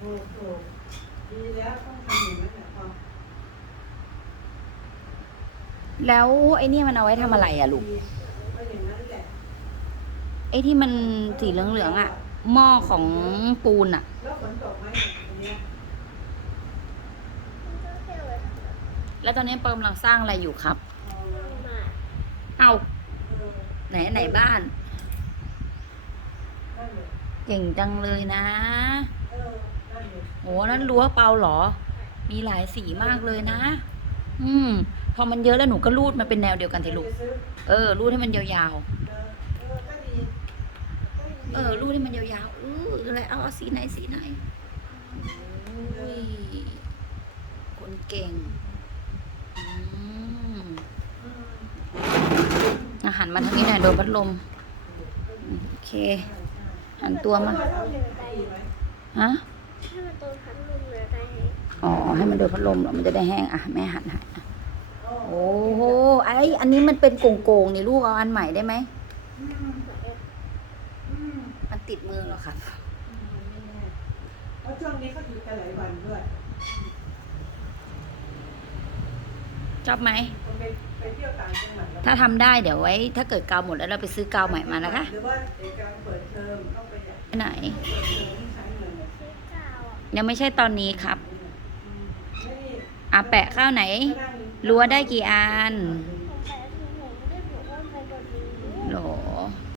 ถูกถูกดีแล้วต้องทำอย่างนั้นแหละพอแล้วไอ้เนี่ยมันเอาไว้ทำอะไรอะลูก ดีก็อย่างนั้นแหละ ไอ้ที่มันสีเหลืองๆอะหม้อของปูนอะแล้วฝนตกไหมอันเนี้ยแล้วตอนนี้เปิมกำลังสร้างอะไรอยู่ครับ เอาเอาเออไหนไหนบ้านนั่นเลย เก่งจังเลยนะเออนั่นเลย โอ้นั่นรั้วเปาเหรอ มีหลายสีมากเลยนะ อืม พอมันเยอะแล้วหนูก็รูดมันเป็นแนวเดียวกันสิลูก เออ รูดให้มันยาวๆ เออ รูดให้มันยาวๆเอออะไร เอาสีไหนสีไหนโอ้ยคนเก่งอืมอืมอาหารมาทางนี้หน่อยโดนพัดลม โอเค หันตัวมา ฮะ ถ้ามันโดนพัดลมเลยได้ไหมอ๋อ ให้มันโดนพัดลมเหรอมันจะได้แห้งอะแม่หันหันอะโอ้โอ้โหไออันนี้มันเป็นโก่งๆนี่ลูกเอาอันใหม่ได้ไหมอืมอืมมันติดมือเหรอครับอืมไม่แน่เพราะช่วงนี้เขาหยุดกันหลายวันด้วยชอบไหมคนไปไปเที่ยวต่างจังหวัดแล้วถ้าทำได้เดี๋ยวไว้ ถ้าเกิดกาวหมดแล้วเราไปซื้อกาวใหม่มานะคะ หรือว่าเอกการเปิดเทอมเข้าไปอยากไปไหน เปิดเทอม ยังไม่ใช่ตอนนี้ครับอืมไม่ได้อะแปะข้าวไหนก็นั่งรั้วได้กี่อันอื